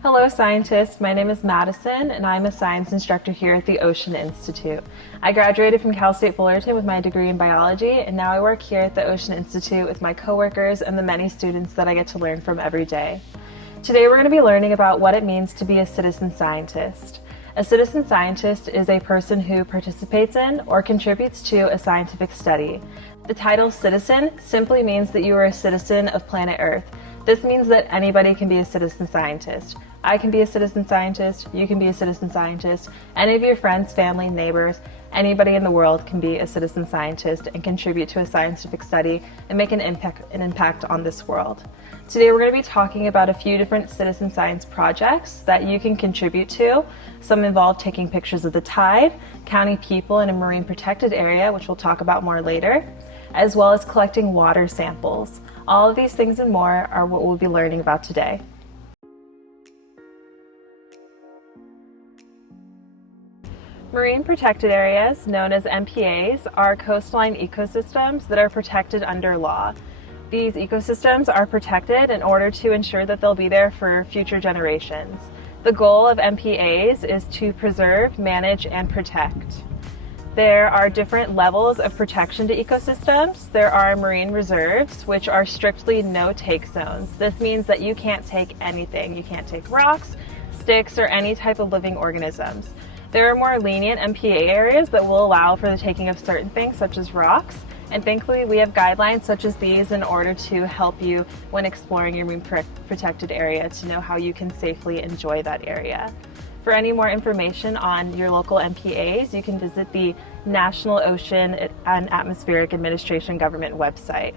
Hello scientists, my name is Madison and I'm a science instructor here at the Ocean Institute. I graduated from Cal State Fullerton with my degree in biology and now I work here at the Ocean Institute with my coworkers and the many students that I get to learn from every day. Today we're going to be learning about what it means to be a citizen scientist. A citizen scientist is a person who participates in or contributes to a scientific study. The title citizen simply means that you are a citizen of planet Earth. This means that anybody can be a citizen scientist. I can be a citizen scientist, you can be a citizen scientist, any of your friends, family, neighbors, anybody in the world can be a citizen scientist and contribute to a scientific study and make an impact on this world. Today we're going to be talking about a few different citizen science projects that you can contribute to. Some involve taking pictures of the tide, counting people in a marine protected area, which we'll talk about more later, as well as collecting water samples. All of these things and more are what we'll be learning about today. Marine protected areas, known as MPAs, are coastline ecosystems that are protected under law. These ecosystems are protected in order to ensure that they'll be there for future generations. The goal of MPAs is to preserve, manage, and protect. There are different levels of protection to ecosystems. There are marine reserves, which are strictly no-take zones. This means that you can't take anything. You can't take rocks, sticks, or any type of living organisms. There are more lenient MPA areas that will allow for the taking of certain things, such as rocks, and thankfully we have guidelines such as these in order to help you when exploring your marine protected area to know how you can safely enjoy that area. For any more information on your local MPAs, you can visit the National Ocean and Atmospheric Administration government website.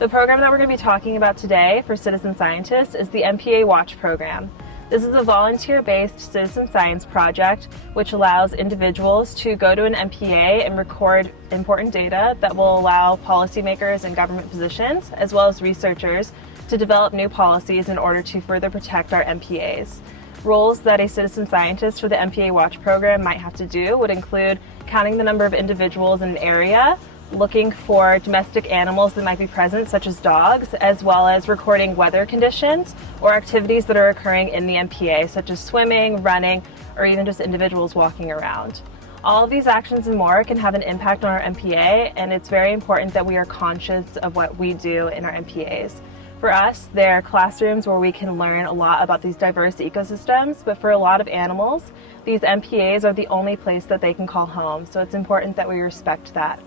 The program that we're going to be talking about today for citizen scientists is the MPA Watch program. This is a volunteer-based citizen science project which allows individuals to go to an MPA and record important data that will allow policymakers and government positions, as well as researchers, to develop new policies in order to further protect our MPAs. Roles that a citizen scientist for the MPA Watch program might have to do would include counting the number of individuals in an area, looking for domestic animals that might be present, such as dogs, as well as recording weather conditions or activities that are occurring in the MPA, such as swimming, running, or even just individuals walking around. All of these actions and more can have an impact on our MPA, and it's very important that we are conscious of what we do in our MPAs. For us, they're classrooms where we can learn a lot about these diverse ecosystems, but for a lot of animals, these MPAs are the only place that they can call home, so it's important that we respect that.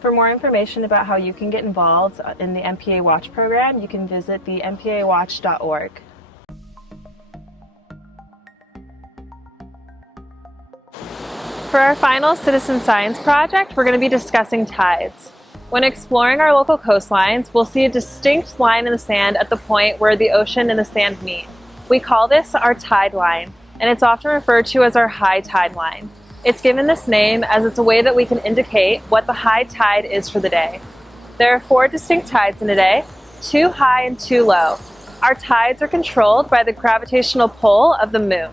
For more information about how you can get involved in the MPA Watch program, you can visit the mpawatch.org. For our final citizen science project, we're going to be discussing tides. When exploring our local coastlines, we'll see a distinct line in the sand at the point where the ocean and the sand meet. We call this our tide line, and it's often referred to as our high tide line. It's given this name as it's a way that we can indicate what the high tide is for the day. There are 4 distinct tides in a day, 2 high and 2 low. Our tides are controlled by the gravitational pull of the moon,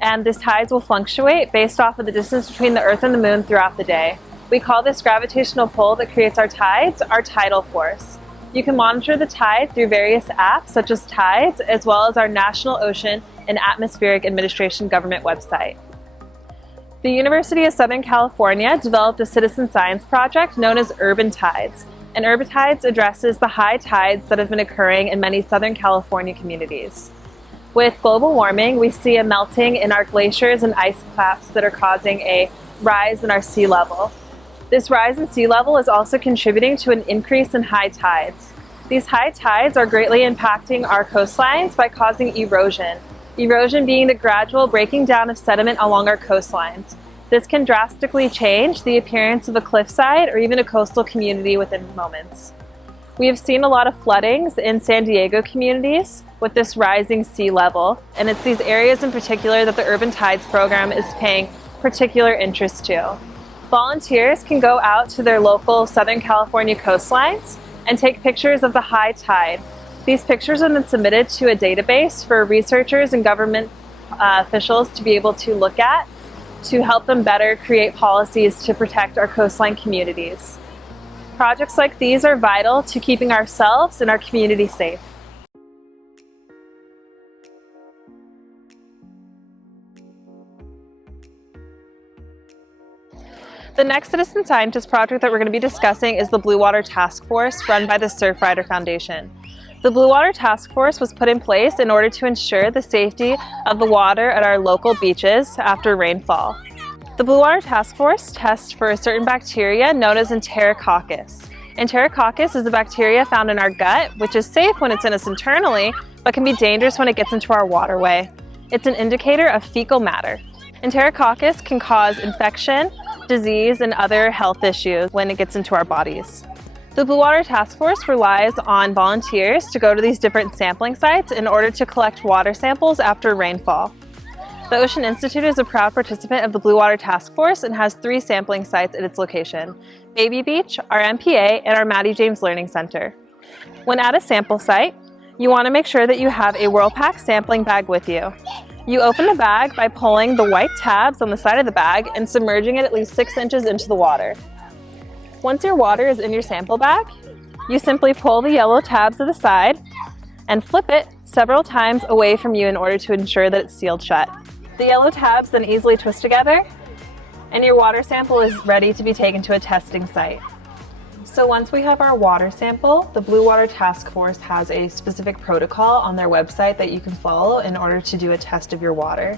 and these tides will fluctuate based off of the distance between the Earth and the moon throughout the day. We call this gravitational pull that creates our tides our tidal force. You can monitor the tide through various apps such as Tides, as well as our National Ocean and Atmospheric Administration government website. The University of Southern California developed a citizen science project known as Urban Tides, and Urban Tides addresses the high tides that have been occurring in many Southern California communities. With global warming, we see a melting in our glaciers and ice caps that are causing a rise in our sea level. This rise in sea level is also contributing to an increase in high tides. These high tides are greatly impacting our coastlines by causing erosion. Erosion being the gradual breaking down of sediment along our coastlines. This can drastically change the appearance of a cliffside or even a coastal community within moments. We have seen a lot of floodings in San Diego communities with this rising sea level, and it's these areas in particular that the Urban Tides program is paying particular interest to. Volunteers can go out to their local Southern California coastlines and take pictures of the high tide. These pictures have been submitted to a database for researchers and government officials to be able to look at to help them better create policies to protect our coastline communities. Projects like these are vital to keeping ourselves and our community safe. The next citizen scientist project that we're going to be discussing is the Blue Water Task Force run by the Surfrider Foundation. The Blue Water Task Force was put in place in order to ensure the safety of the water at our local beaches after rainfall. The Blue Water Task Force tests for a certain bacteria known as Enterococcus. Enterococcus is a bacteria found in our gut, which is safe when it's in us internally, but can be dangerous when it gets into our waterway. It's an indicator of fecal matter. Enterococcus can cause infection, disease, and other health issues when it gets into our bodies. The Blue Water Task Force relies on volunteers to go to these different sampling sites in order to collect water samples after rainfall. The Ocean Institute is a proud participant of the Blue Water Task Force and has 3 sampling sites at its location: Baby Beach, our MPA, and our Maddie James Learning Center. When at a sample site, you want to make sure that you have a Whirlpak sampling bag with you. You open the bag by pulling the white tabs on the side of the bag and submerging it at least 6 inches into the water. Once your water is in your sample bag, you simply pull the yellow tabs to the side and flip it several times away from you in order to ensure that it's sealed shut. The yellow tabs then easily twist together, and your water sample is ready to be taken to a testing site. So once we have our water sample, the Blue Water Task Force has a specific protocol on their website that you can follow in order to do a test of your water.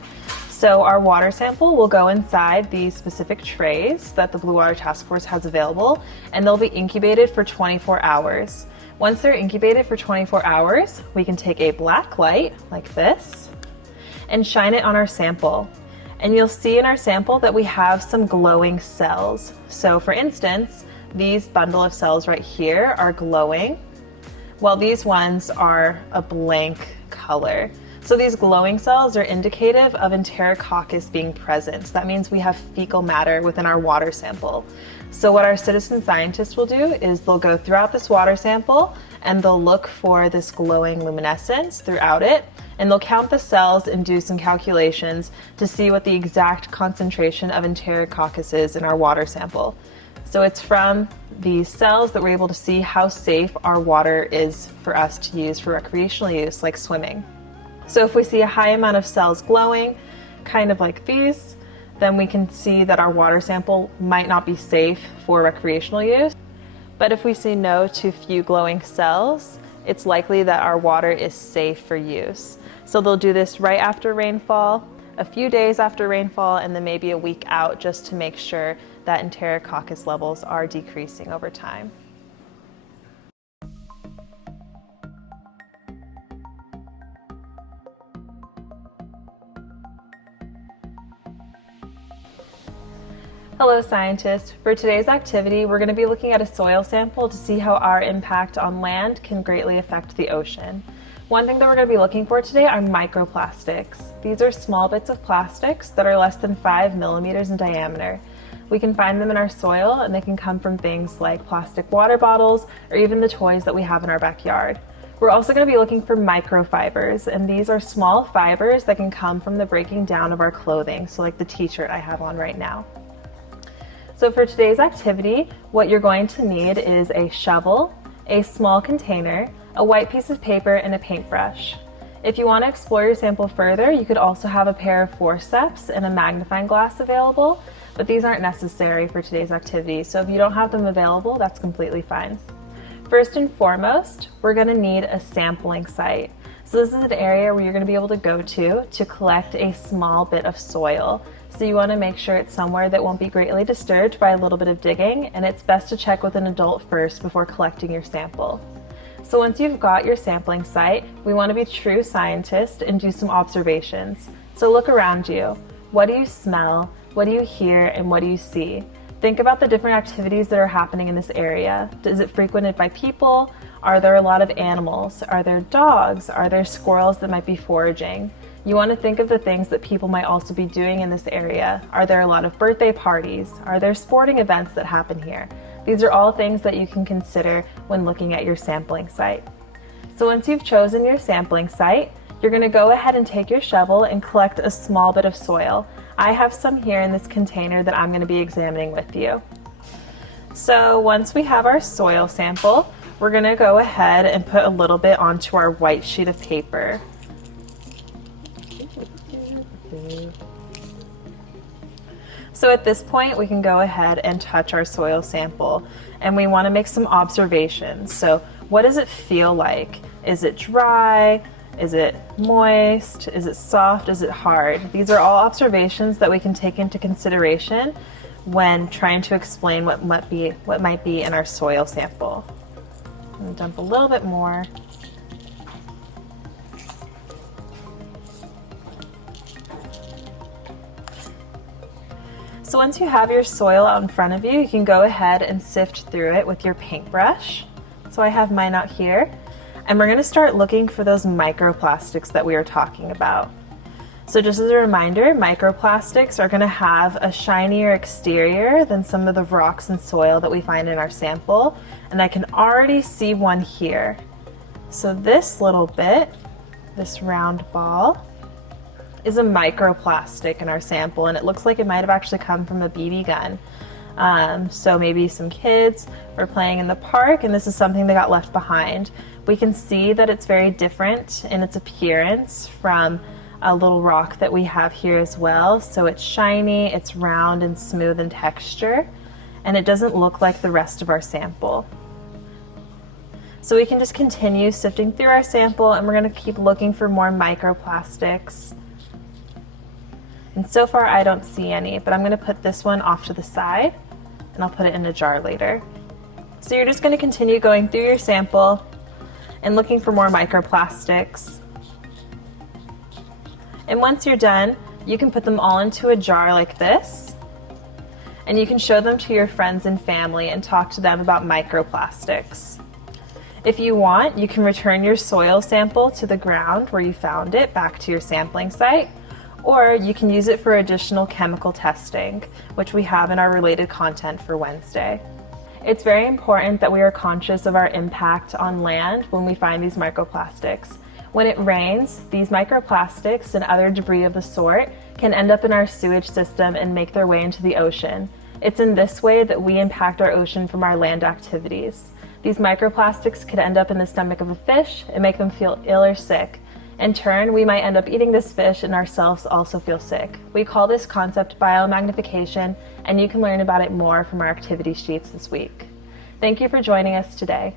So our water sample will go inside these specific trays that the Blue Water Task Force has available, and they'll be incubated for 24 hours. Once they're incubated for 24 hours, we can take a black light like this and shine it on our sample. And you'll see in our sample that we have some glowing cells. So for instance, these bundle of cells right here are glowing, while these ones are a blank color. So these glowing cells are indicative of Enterococcus being present. So that means we have fecal matter within our water sample. So what our citizen scientists will do is they'll go throughout this water sample and they'll look for this glowing luminescence throughout it, and they'll count the cells and do some calculations to see what the exact concentration of Enterococcus is in our water sample. So it's from these cells that we're able to see how safe our water is for us to use for recreational use, like swimming. So if we see a high amount of cells glowing, kind of like these, then we can see that our water sample might not be safe for recreational use. But if we see no to few glowing cells, it's likely that our water is safe for use. So they'll do this right after rainfall, a few days after rainfall, and then maybe a week out, just to make sure that Enterococcus levels are decreasing over time. Hello scientists! For today's activity, we're going to be looking at a soil sample to see how our impact on land can greatly affect the ocean. One thing that we're going to be looking for today are microplastics. These are small bits of plastics that are less than 5 millimeters in diameter. We can find them in our soil, and they can come from things like plastic water bottles or even the toys that we have in our backyard. We're also going to be looking for microfibers, and these are small fibers that can come from the breaking down of our clothing, so like the t-shirt I have on right now. So for today's activity, what you're going to need is a shovel, a small container, a white piece of paper, and a paintbrush. If you want to explore your sample further, you could also have a pair of forceps and a magnifying glass available, but these aren't necessary for today's activity, so if you don't have them available, that's completely fine. First and foremost, we're going to need a sampling site. So this is an area where you're going to be able to go to collect a small bit of soil. So you want to make sure it's somewhere that won't be greatly disturbed by a little bit of digging, and it's best to check with an adult first before collecting your sample. So once you've got your sampling site, we want to be true scientists and do some observations. So look around you. What do you smell? What do you hear? And what do you see? Think about the different activities that are happening in this area. Is it frequented by people? Are there a lot of animals? Are there dogs? Are there squirrels that might be foraging? You want to think of the things that people might also be doing in this area. Are there a lot of birthday parties? Are there sporting events that happen here? These are all things that you can consider when looking at your sampling site. So once you've chosen your sampling site, you're going to go ahead and take your shovel and collect a small bit of soil. I have some here in this container that I'm going to be examining with you. So once we have our soil sample, we're going to go ahead and put a little bit onto our white sheet of paper. So at this point, we can go ahead and touch our soil sample, and we want to make some observations. So what does it feel like? Is it dry? Is it moist? Is it soft? Is it hard? These are all observations that we can take into consideration when trying to explain what might be in our soil sample. I'm going to dump a little bit more. So once you have your soil out in front of you, you can go ahead and sift through it with your paintbrush. So I have mine out here, and we're going to start looking for those microplastics that we were talking about. So just as a reminder, microplastics are going to have a shinier exterior than some of the rocks and soil that we find in our sample, and I can already see one here. So this little bit, this round ball, is a microplastic in our sample, and it looks like it might have actually come from a BB gun. So maybe some kids were playing in the park and this is something that got left behind. We can see that it's very different in its appearance from a little rock that we have here as well. So it's shiny, it's round and smooth in texture, and it doesn't look like the rest of our sample. So we can just continue sifting through our sample, and we're going to keep looking for more microplastics. And so far I don't see any, but I'm going to put this one off to the side and I'll put it in a jar later. So you're just going to continue going through your sample and looking for more microplastics. And once you're done, you can put them all into a jar like this, and you can show them to your friends and family and talk to them about microplastics. If you want, you can return your soil sample to the ground where you found it back to your sampling site, or you can use it for additional chemical testing, which we have in our related content for Wednesday. It's very important that we are conscious of our impact on land when we find these microplastics. When it rains, these microplastics and other debris of the sort can end up in our sewage system and make their way into the ocean. It's in this way that we impact our ocean from our land activities. These microplastics could end up in the stomach of a fish and make them feel ill or sick. In turn, we might end up eating this fish and ourselves also feel sick. We call this concept biomagnification, and you can learn about it more from our activity sheets this week. Thank you for joining us today.